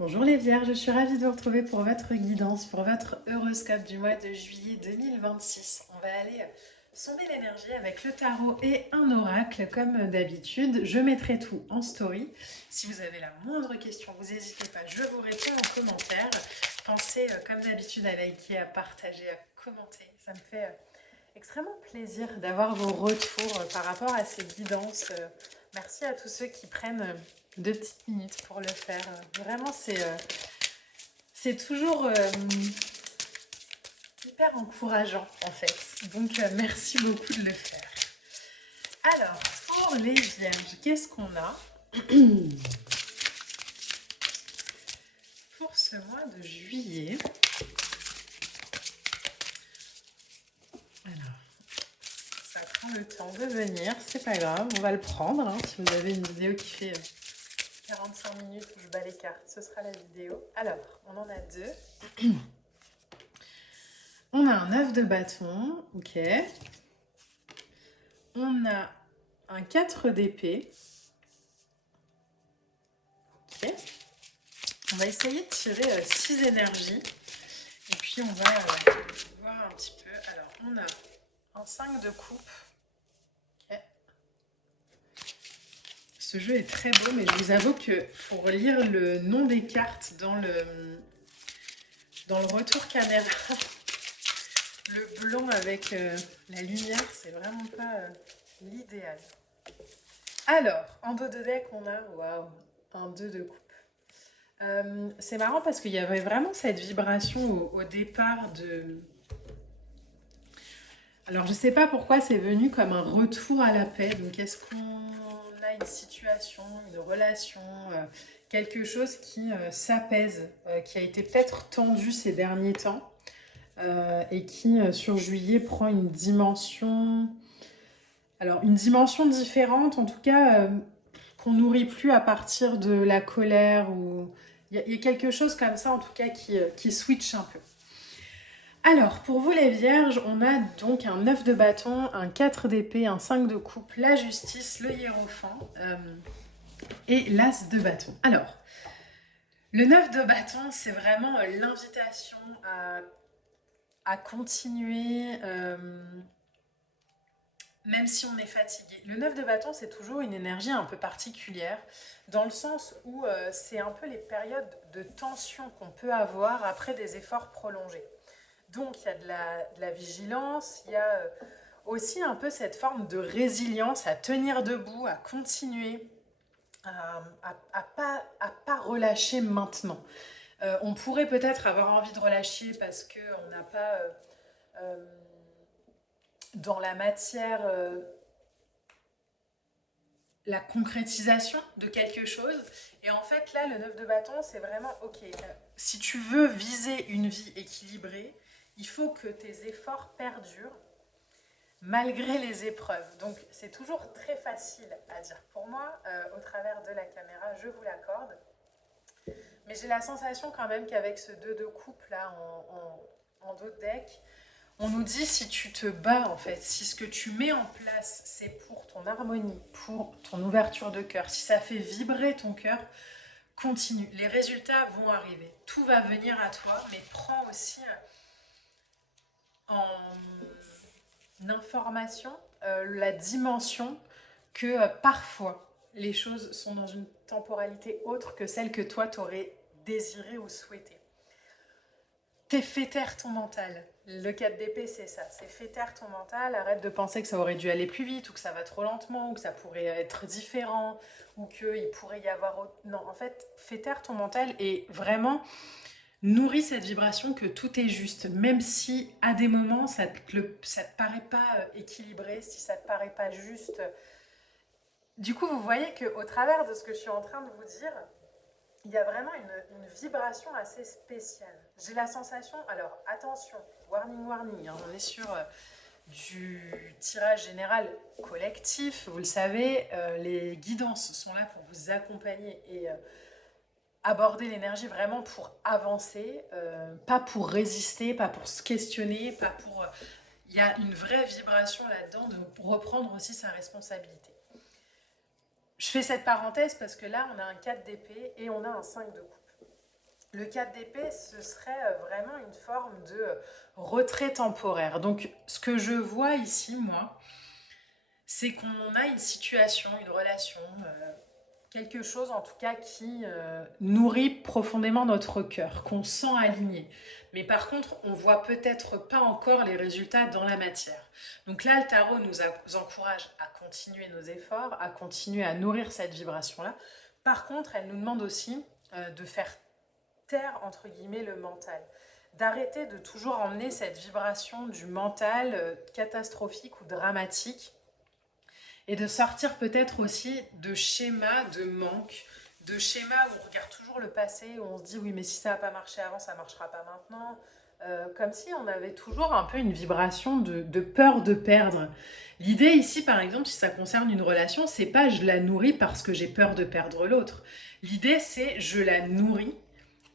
Bonjour les Vierges, je suis ravie de vous retrouver pour votre guidance, pour votre horoscope du mois de juillet 2026. On va aller sonder l'énergie avec le tarot et un oracle comme d'habitude. Je mettrai tout en story. Si vous avez la moindre question, vous n'hésitez pas, je vous réponds en commentaire. Pensez comme d'habitude à liker, à partager, à commenter. Ça me fait extrêmement plaisir d'avoir vos retours par rapport à ces guidances. Merci à tous ceux qui prennent 2 petites minutes pour le faire. Vraiment, c'est toujours hyper encourageant en fait. Donc, merci beaucoup de le faire. Alors, pour les vierges, qu'est-ce qu'on a pour ce mois de juillet? Alors, ça prend le temps de venir, c'est pas grave, on va le prendre. Hein. Si vous avez une vidéo qui fait 45 minutes où je bats les cartes, ce sera la vidéo. Alors, on en a deux. On a un 9 de bâton, ok. On a un 4 d'épée. Ok. On va essayer de tirer 6 énergies. Et puis on va voir un petit peu. Alors, on a un 5 de coupe. Ok. Ce jeu est très beau, mais je vous avoue que pour lire le nom des cartes dans le retour caméra, le blanc avec la lumière, c'est vraiment pas l'idéal. Alors, en dos de deck, on a un 2 de coupe. C'est marrant parce qu'il y avait vraiment cette vibration au départ de... Alors, je sais pas pourquoi c'est venu comme un retour à la paix. Donc, est-ce qu'on a une situation, une relation, quelque chose qui s'apaise, qui a été peut-être tendu ces derniers temps et qui, sur juillet, prend une dimension... Alors, une dimension différente, en tout cas, qu'on nourrit plus à partir de la colère ou... Il y a quelque chose comme ça, en tout cas, qui switch un peu. Alors, pour vous les vierges, on a donc un 9 de bâton, un 4 d'épée, un 5 de coupe, la justice, le hiérophant et l'as de bâton. Alors, le 9 de bâton, c'est vraiment l'invitation à continuer... même si on est fatigué. Le 9 de bâton, c'est toujours une énergie un peu particulière, dans le sens où c'est un peu les périodes de tension qu'on peut avoir après des efforts prolongés. Donc, il y a de la vigilance, il y a aussi un peu cette forme de résilience à tenir debout, à continuer, à pas relâcher maintenant. On pourrait peut-être avoir envie de relâcher parce qu'on n'a pas... dans la matière la concrétisation de quelque chose. Et en fait, là, le 9 de bâton, c'est vraiment, ok, si tu veux viser une vie équilibrée, il faut que tes efforts perdurent malgré les épreuves. Donc, c'est toujours très facile à dire pour moi, au travers de la caméra, je vous l'accorde. Mais j'ai la sensation quand même qu'avec ce 2 de coupe, là, en dos de deck, on nous dit si tu te bats en fait, si ce que tu mets en place c'est pour ton harmonie, pour ton ouverture de cœur, si ça fait vibrer ton cœur, continue. Les résultats vont arriver. Tout va venir à toi, mais prends aussi en information la dimension que parfois les choses sont dans une temporalité autre que celle que toi t'aurais désiré ou souhaité. Fais taire ton mental. Le 4 d'épée, c'est ça. C'est fais taire ton mental. Arrête de penser que ça aurait dû aller plus vite, ou que ça va trop lentement, ou que ça pourrait être différent, ou qu'il pourrait y avoir... Non, en fait, fais taire ton mental et vraiment nourris cette vibration que tout est juste. Même si, à des moments, ça te paraît pas équilibré, si ça te paraît pas juste. Du coup, vous voyez qu'au travers de ce que je suis en train de vous dire, il y a vraiment une vibration assez spéciale. J'ai la sensation, alors attention, warning, hein, on est sur du tirage général collectif, vous le savez, les guidances sont là pour vous accompagner et aborder l'énergie vraiment pour avancer, pas pour résister, pas pour se questionner, pas pour... Il y a une vraie vibration là-dedans de reprendre aussi sa responsabilité. Je fais cette parenthèse parce que là, on a un 4 d'épée et on a un 5 de coupe. Le 4 d'épée, ce serait vraiment une forme de retrait temporaire. Donc, ce que je vois ici, moi, c'est qu'on a une situation, une relation, quelque chose en tout cas qui nourrit profondément notre cœur, qu'on sent aligné. Mais par contre, on voit peut-être pas encore les résultats dans la matière. Donc là, le tarot nous encourage à continuer nos efforts, à continuer à nourrir cette vibration-là. Par contre, elle nous demande aussi de faire taire, entre guillemets, le mental. D'arrêter de toujours emmener cette vibration du mental catastrophique ou dramatique et de sortir peut-être aussi de schémas de manque, de schémas où on regarde toujours le passé, où on se dit oui mais si ça n'a pas marché avant, ça ne marchera pas maintenant. Comme si on avait toujours un peu une vibration de peur de perdre. L'idée ici, par exemple, si ça concerne une relation, c'est pas je la nourris parce que j'ai peur de perdre l'autre. L'idée, c'est je la nourris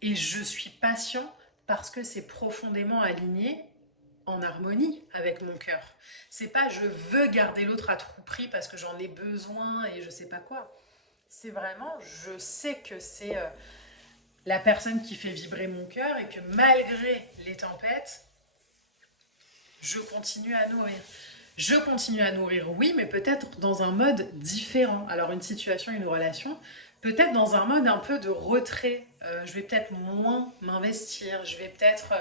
et je suis patient parce que c'est profondément aligné en harmonie avec mon cœur. C'est pas je veux garder l'autre à tout prix parce que j'en ai besoin et je sais pas quoi. C'est vraiment je sais que c'est la personne qui fait vibrer mon cœur et que malgré les tempêtes, je continue à nourrir. Je continue à nourrir, oui, mais peut-être dans un mode différent. Alors une situation, une relation, peut-être dans un mode un peu de retrait. Je vais peut-être moins m'investir, je vais peut-être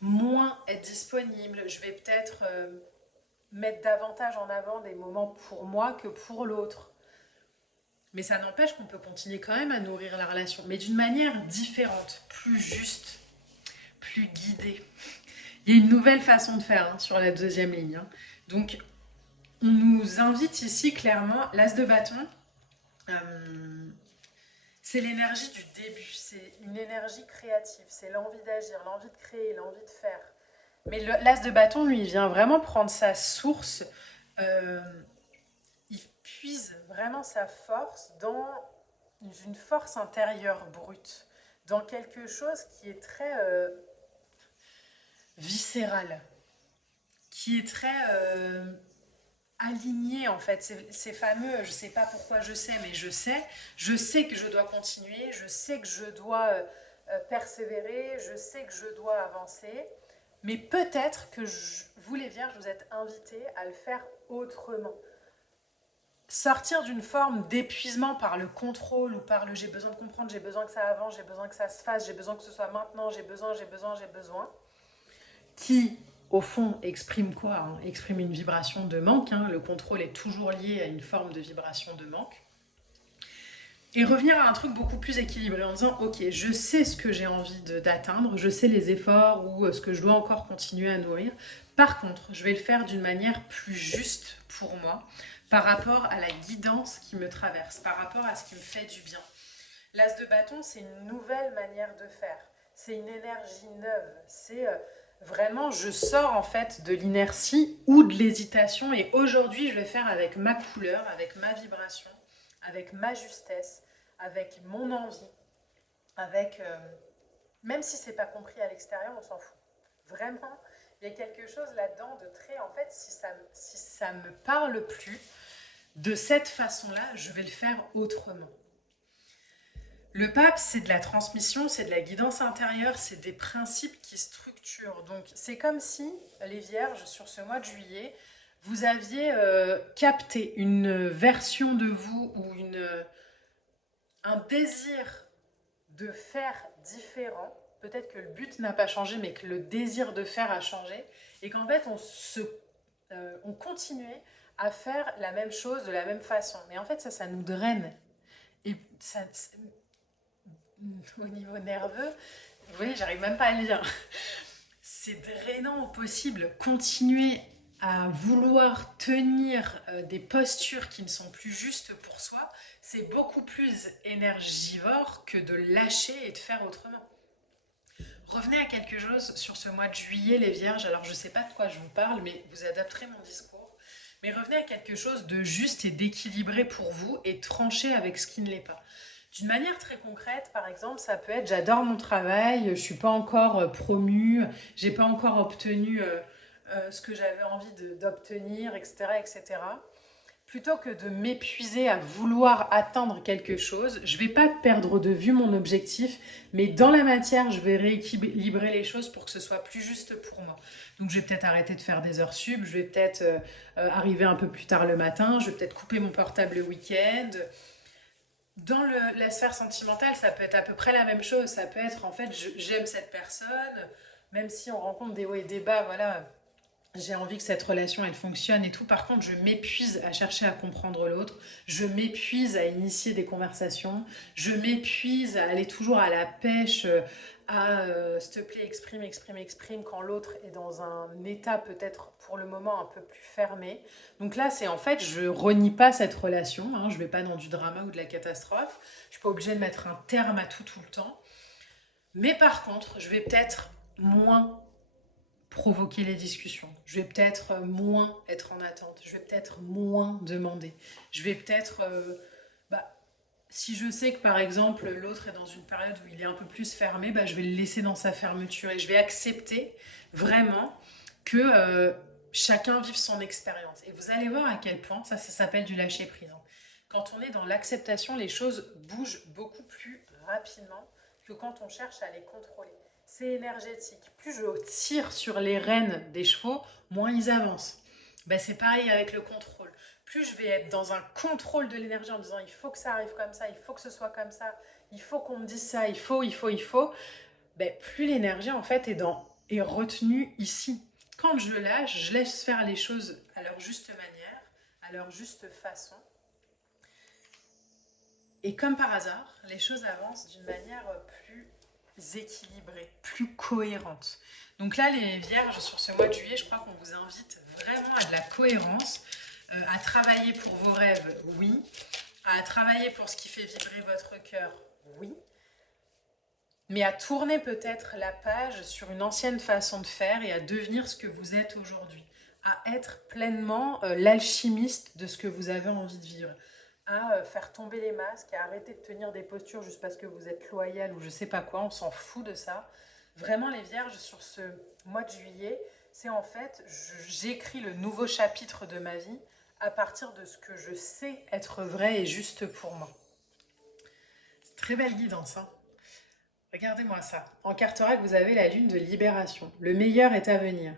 moins être disponible, je vais peut-être mettre davantage en avant des moments pour moi que pour l'autre. Mais ça n'empêche qu'on peut continuer quand même à nourrir la relation, mais d'une manière différente, plus juste, plus guidée. Il y a une nouvelle façon de faire sur la deuxième ligne. Donc, on nous invite ici clairement, l'as de bâton, c'est l'énergie du début, c'est une énergie créative, c'est l'envie d'agir, l'envie de créer, l'envie de faire. Mais l'as de bâton, lui, il vient vraiment prendre sa source, il puise vraiment sa force dans une force intérieure brute, dans quelque chose qui est très viscéral, qui est très aligné en fait. Ces fameux, je sais pas pourquoi je sais, mais je sais que je dois continuer, je sais que je dois persévérer, je sais que je dois avancer. Mais peut-être que vous les vierges, vous êtes invités à le faire autrement. Sortir d'une forme d'épuisement par le contrôle ou par le j'ai besoin de comprendre, j'ai besoin que ça avance, j'ai besoin que ça se fasse, j'ai besoin que ce soit maintenant, j'ai besoin, qui au fond exprime quoi, exprime une vibration de manque. Le contrôle est toujours lié à une forme de vibration de manque. Et revenir à un truc beaucoup plus équilibré en disant ok, je sais ce que j'ai envie d'atteindre, je sais les efforts ou ce que je dois encore continuer à nourrir. Par contre, je vais le faire d'une manière plus juste pour moi, par rapport à la guidance qui me traverse, par rapport à ce qui me fait du bien. L'as de bâton, c'est une nouvelle manière de faire. C'est une énergie neuve. C'est vraiment, je sors en fait de l'inertie ou de l'hésitation et aujourd'hui, je vais faire avec ma couleur, avec ma vibration, avec ma justesse, avec mon envie, avec... même si c'est pas compris à l'extérieur, on s'en fout. Vraiment, il y a quelque chose là-dedans de très... En fait, si ça me parle plus, de cette façon-là, je vais le faire autrement. Le pape, c'est de la transmission, c'est de la guidance intérieure, c'est des principes qui structurent. Donc, c'est comme si, les vierges, sur ce mois de juillet, vous aviez capté une version de vous ou un désir de faire différent. Peut-être que le but n'a pas changé, mais que le désir de faire a changé. Et qu'en fait, on continuait à faire la même chose de la même façon. Mais en fait, ça nous draine. Et ça, au niveau nerveux, vous voyez, j'arrive même pas à le dire. C'est drainant au possible. Continuer à vouloir tenir des postures qui ne sont plus justes pour soi, c'est beaucoup plus énergivore que de lâcher et de faire autrement. Revenez à quelque chose sur ce mois de juillet, les vierges. Alors, je ne sais pas de quoi je vous parle, mais vous adapterez mon discours. Mais revenez à quelque chose de juste et d'équilibré pour vous et tranchez avec ce qui ne l'est pas. D'une manière très concrète, par exemple, ça peut être j'adore mon travail, je ne suis pas encore promue, je n'ai pas encore obtenu ce que j'avais envie d'obtenir, etc., etc. Plutôt que de m'épuiser à vouloir atteindre quelque chose, je vais pas perdre de vue mon objectif, mais dans la matière, je vais rééquilibrer les choses pour que ce soit plus juste pour moi. Donc je vais peut-être arrêter de faire des heures sub, je vais peut-être arriver un peu plus tard le matin, je vais peut-être couper mon portable le week-end. Dans la sphère sentimentale, ça peut être à peu près la même chose. Ça peut être, en fait, j'aime cette personne, même si on rencontre des hauts et des bas, voilà, j'ai envie que cette relation, elle fonctionne et tout. Par contre, je m'épuise à chercher à comprendre l'autre. Je m'épuise à initier des conversations. Je m'épuise à aller toujours à la pêche, s'il te plaît, exprime, exprime, exprime, quand l'autre est dans un état peut-être pour le moment un peu plus fermé. Donc là, c'est en fait, je renie pas cette relation. Hein, je vais pas dans du drama ou de la catastrophe. Je suis pas obligée de mettre un terme à tout le temps. Mais par contre, je vais peut-être moins provoquer les discussions. Je vais peut-être moins être en attente. Je vais peut-être moins demander. Je vais peut-être... si je sais que par exemple l'autre est dans une période où il est un peu plus fermé, je vais le laisser dans sa fermeture et je vais accepter vraiment que chacun vive son expérience. Et vous allez voir à quel point ça s'appelle du lâcher prise. Quand on est dans l'acceptation, les choses bougent beaucoup plus rapidement que quand on cherche à les contrôler. C'est énergétique. Plus je tire sur les rênes des chevaux, moins ils avancent. C'est pareil avec le contrôle. Plus je vais être dans un contrôle de l'énergie en disant il faut que ça arrive comme ça, il faut que ce soit comme ça, il faut qu'on me dise ça, il faut, plus l'énergie en fait est retenue ici. Quand je lâche, je laisse faire les choses à leur juste manière, à leur juste façon. Et comme par hasard, les choses avancent d'une manière plus équilibrée, plus cohérente. Donc là, les vierges, sur ce mois de juillet, je crois qu'on vous invite vraiment à de la cohérence, à travailler pour vos rêves, oui, à travailler pour ce qui fait vibrer votre cœur, oui, mais à tourner peut-être la page sur une ancienne façon de faire et à devenir ce que vous êtes aujourd'hui, à être pleinement l'alchimiste de ce que vous avez envie de vivre, à faire tomber les masques, à arrêter de tenir des postures juste parce que vous êtes loyal ou je sais pas quoi, on s'en fout de ça. Vraiment les vierges sur ce mois de juillet, c'est en fait, j'écris le nouveau chapitre de ma vie à partir de ce que je sais être vrai et juste pour moi. C'est très belle guidance, hein. Regardez-moi ça. En Carterac, vous avez la lune de libération. Le meilleur est à venir.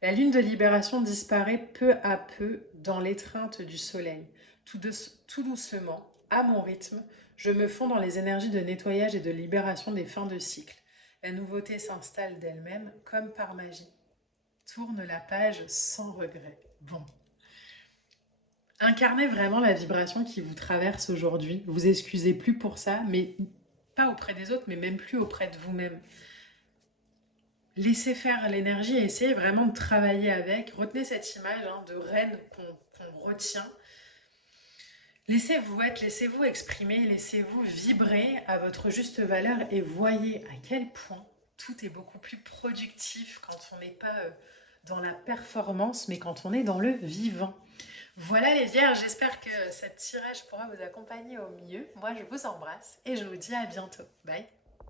La lune de libération disparaît peu à peu dans l'étreinte du soleil. Tout doucement, à mon rythme, je me fonds dans les énergies de nettoyage et de libération des fins de cycle. La nouveauté s'installe d'elle-même comme par magie. Tourne la page sans regret. Bon. Incarnez vraiment la vibration qui vous traverse aujourd'hui. Vous excusez plus pour ça, mais pas auprès des autres, mais même plus auprès de vous-même. Laissez faire l'énergie et essayez vraiment de travailler avec. Retenez cette image de reine qu'on retient. Laissez-vous être, laissez-vous exprimer, laissez-vous vibrer à votre juste valeur et voyez à quel point tout est beaucoup plus productif quand on n'est pas dans la performance, mais quand on est dans le vivant. Voilà les vierges, j'espère que cet tirage pourra vous accompagner au mieux. Moi, je vous embrasse et je vous dis à bientôt. Bye!